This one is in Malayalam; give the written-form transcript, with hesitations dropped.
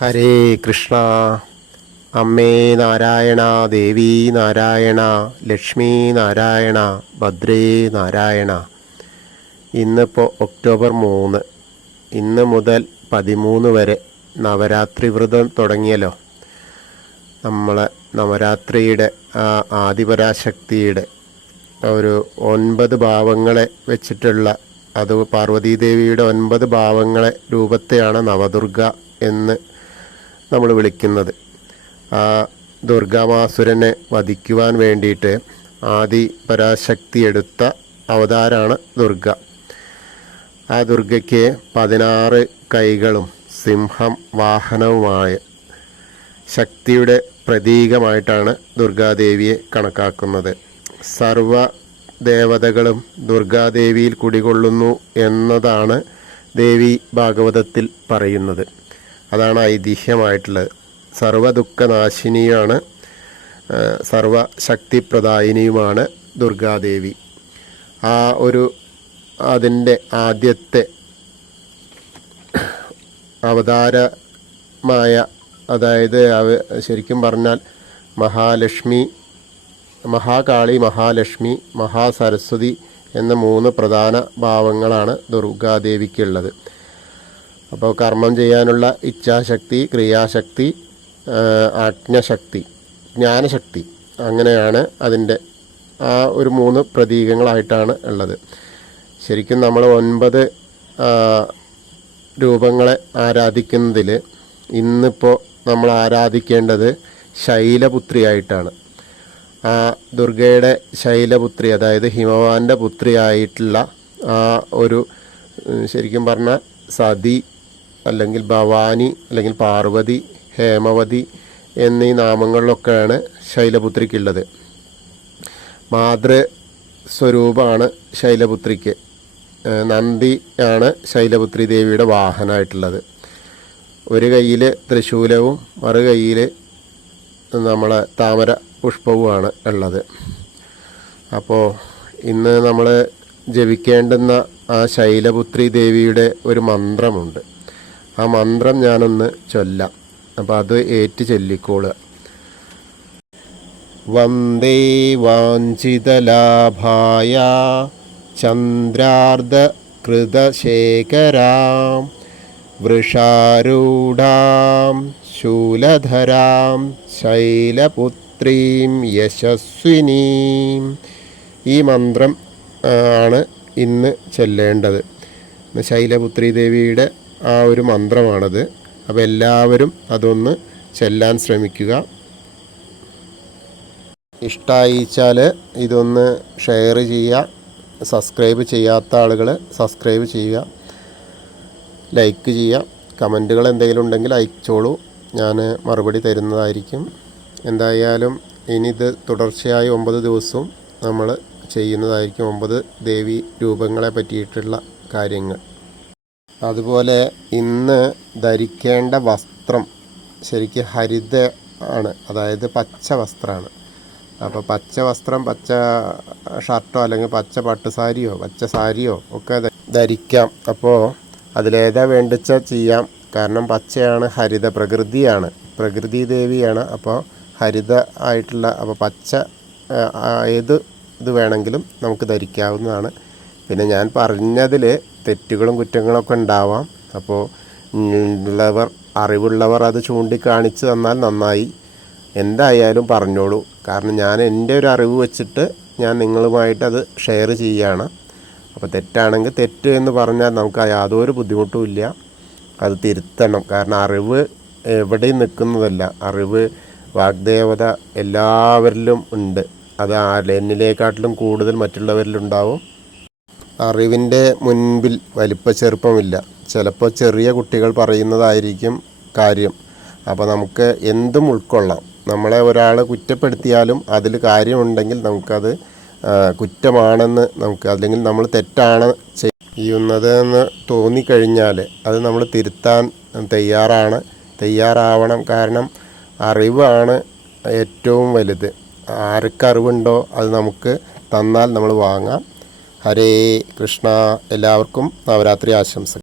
ഹരേ കൃഷ്ണ. അമ്മേ നാരായണ, ദേവി നാരായണ, ലക്ഷ്മി നാരായണ, ഭദ്രേ നാരായണ. ഇന്നിപ്പോൾ ഒക്ടോബർ 3. ഇന്ന് മുതൽ 13 വരെ നവരാത്രി വ്രതം തുടങ്ങിയല്ലോ. നമ്മളെ നവരാത്രിയുടെ ആദിപരാശക്തിയുടെ ഒരു 9 ഭാവങ്ങളെ വെച്ചിട്ടുള്ള, അത് പാർവതീദേവിയുടെ 9 ഭാവങ്ങളെ രൂപത്തെയാണ് നവദുർഗ എന്ന് നമ്മൾ വിളിക്കുന്നത്. ആ ദുർഗാമാസുരനെ വധിക്കുവാൻ വേണ്ടിയിട്ട് ആദിപരാശക്തി എടുത്ത അവതാരമാണ് ദുർഗ. ആ ദുർഗയ്ക്ക് 16 കൈകളും സിംഹം വാഹനവുമായ ശക്തിയുടെ പ്രതീകമായിട്ടാണ് ദുർഗാദേവിയെ കണക്കാക്കുന്നത്. സർവ ദേവതകളും ദുർഗാദേവിയിൽ കുടികൊള്ളുന്നു എന്നതാണ് ദേവി ഭാഗവതത്തിൽ പറയുന്നത്. അതാണ് ഐതിഹ്യമായിട്ടുള്ളത്. സർവദുഃഖനാശിനിയാണ്, സർവശക്തിപ്രദായിനിയുമാണ് ദുർഗാദേവി. ആ ഒരു അതിൻ്റെ ആദ്യത്തെ അവതാരമായ, അതായത് ശരിക്കും പറഞ്ഞാൽ മഹാലക്ഷ്മി, മഹാകാളി, മഹാലക്ഷ്മി, മഹാസരസ്വതി എന്ന 3 പ്രധാന ഭാവങ്ങളാണ് ദുർഗാദേവിക്കുള്ളത്. അപ്പോൾ കർമ്മം ചെയ്യാനുള്ള ഇച്ഛാശക്തി, ക്രിയാശക്തി, ആജ്ഞശക്തി, ജ്ഞാനശക്തി, അങ്ങനെയാണ് അതിൻ്റെ ആ ഒരു 3 പ്രതീകങ്ങളായിട്ടാണ് ഉള്ളത്. ശരിക്കും നമ്മൾ 9 രൂപങ്ങളെ ആരാധിക്കുന്നതിൽ ഇന്നിപ്പോൾ നമ്മൾ ആരാധിക്കേണ്ടത് ശൈലപുത്രിയായിട്ടാണ്. ആ ദുർഗയുടെ ശൈലപുത്രി, അതായത് ഹിമവാന്റെ പുത്രിയായിട്ടുള്ള ആ ഒരു, ശരിക്കും പറഞ്ഞാൽ സതി അല്ലെങ്കിൽ ഭവാനി അല്ലെങ്കിൽ പാർവതി, ഹേമവതി എന്നീ നാമങ്ങളിലൊക്കെയാണ് ശൈലപുത്രിക്കുള്ളത്. മാതൃ സ്വരൂപമാണ് ശൈലപുത്രിക്ക്. നന്ദി ആണ് ശൈലപുത്രി ദേവിയുടെ വാഹനമായിട്ടുള്ളത്. ഒരു കയ്യിൽ ത്രിശൂലവും മറു കയ്യിൽ നമ്മളെ താമര പുഷ്പവുമാണ് ഉള്ളത്. അപ്പോൾ ഇന്ന് നമ്മൾ ജപിക്കേണ്ടുന്ന ആ ശൈലപുത്രി ദേവിയുടെ ഒരു മന്ത്രമുണ്ട്. ആ മന്ത്രം ഞാനൊന്ന് ചൊല്ലാം, അപ്പോൾ അത് ഏറ്റു ചൊല്ലിക്കോളുക. വന്ദേ വാഞ്ചിതലാഭായ ചന്ദ്രാർദ്ധകൃതശേഖരാം വൃഷാരൂഢാം ശൂലധരാം ശൈലപുത്രീം യശസ്വിനീം. ഈ മന്ത്രം ആണ് ഇന്ന് ചൊല്ലേണ്ടത്. ശൈലപുത്രി ദേവിയുടെ ആ ഒരു മന്ത്രമാണത്. അപ്പോൾ എല്ലാവരും അതൊന്ന് ചൊല്ലാൻ ശ്രമിക്കുക. ഇഷ്ടമായിച്ചാൽ ഇതൊന്ന് ഷെയർ ചെയ്യുക. സബ്സ്ക്രൈബ് ചെയ്യാത്ത ആളുകൾ സബ്സ്ക്രൈബ് ചെയ്യുക, ലൈക്ക് ചെയ്യുക. കമൻറ്റുകൾ എന്തെങ്കിലും ഉണ്ടെങ്കിൽ അയച്ചോളൂ, ഞാൻ മറുപടി തരുന്നതായിരിക്കും. എന്തായാലും ഇനി ഇത് തുടർച്ചയായി 9 ദിവസവും നമ്മൾ ചെയ്യുന്നതായിരിക്കും. 9 ദേവി രൂപങ്ങളെ പറ്റിയിട്ടുള്ള കാര്യങ്ങൾ. അതുപോലെ ഇന്ന് ധരിക്കേണ്ട വസ്ത്രം ശരിക്കും ഹരിത ആണ്, അതായത് പച്ച വസ്ത്രമാണ്. അപ്പോൾ പച്ച വസ്ത്രം, പച്ച ഷർട്ടോ അല്ലെങ്കിൽ പച്ച പട്ടുസാരിയോ പച്ച സാരിയോ ഒക്കെ ധരിക്കാം. അപ്പോൾ അതിലേതാ വേണ്ടിച്ച ചെയ്യാം. കാരണം പച്ചയാണ്, ഹരിത പ്രകൃതിയാണ്, പ്രകൃതി ദേവിയാണ്. അപ്പോൾ ഹരിത ആയിട്ടുള്ള, അപ്പോൾ പച്ച ഏത് ഇത് വേണമെങ്കിലും നമുക്ക് ധരിക്കാവുന്നതാണ്. പിന്നെ ഞാൻ പറഞ്ഞതിൽ തെറ്റുകളും കുറ്റങ്ങളൊക്കെ ഉണ്ടാവാം. അപ്പോൾ അറിവുള്ളവർ അത് ചൂണ്ടിക്കാണിച്ച് തന്നാൽ നന്നായി. എന്തായാലും പറഞ്ഞോളൂ. കാരണം ഞാൻ എൻ്റെ ഒരു അറിവ് വെച്ചിട്ട് ഞാൻ നിങ്ങളുമായിട്ട് അത് ഷെയർ ചെയ്യുകയാണ്. അപ്പോൾ തെറ്റാണെങ്കിൽ തെറ്റ് എന്ന് പറഞ്ഞാൽ നമുക്ക് യാതൊരു ബുദ്ധിമുട്ടും ഇല്ല, അത് തിരുത്തണം. കാരണം അറിവ് എവിടെയും നിൽക്കുന്നതല്ല. അറിവ് വാഗ്ദേവത എല്ലാവരിലും ഉണ്ട്. അത് എന്നിലേക്കാട്ടിലും കൂടുതൽ മറ്റുള്ളവരിലുണ്ടാവും. അറിവിൻ്റെ മുൻപിൽ വലിപ്പ ചെറുപ്പമില്ല. ചിലപ്പോൾ ചെറിയ കുട്ടികൾ പറയുന്നതായിരിക്കും കാര്യം. അപ്പോൾ നമുക്ക് എന്തും ഉൾക്കൊള്ളാം. നമ്മളെ ഒരാൾ കുറ്റപ്പെടുത്തിയാലും അതിൽ കാര്യമുണ്ടെങ്കിൽ നമുക്കത് കുറ്റമാണെന്ന് നമുക്ക്, അല്ലെങ്കിൽ നമ്മൾ തെറ്റാണ് ചെയ്യുന്നതെന്ന് തോന്നിക്കഴിഞ്ഞാൽ അത് നമ്മൾ തിരുത്താൻ തയ്യാറാവണം. കാരണം അറിവാണ് ഏറ്റവും വലുത്. ആർക്കറിവുണ്ടോ അത് നമുക്ക് തന്നാൽ നമ്മൾ വാങ്ങാം. ഹരേ കൃഷ്ണ. എല്ലാവർക്കും നവരാത്രി ആശംസകൾ.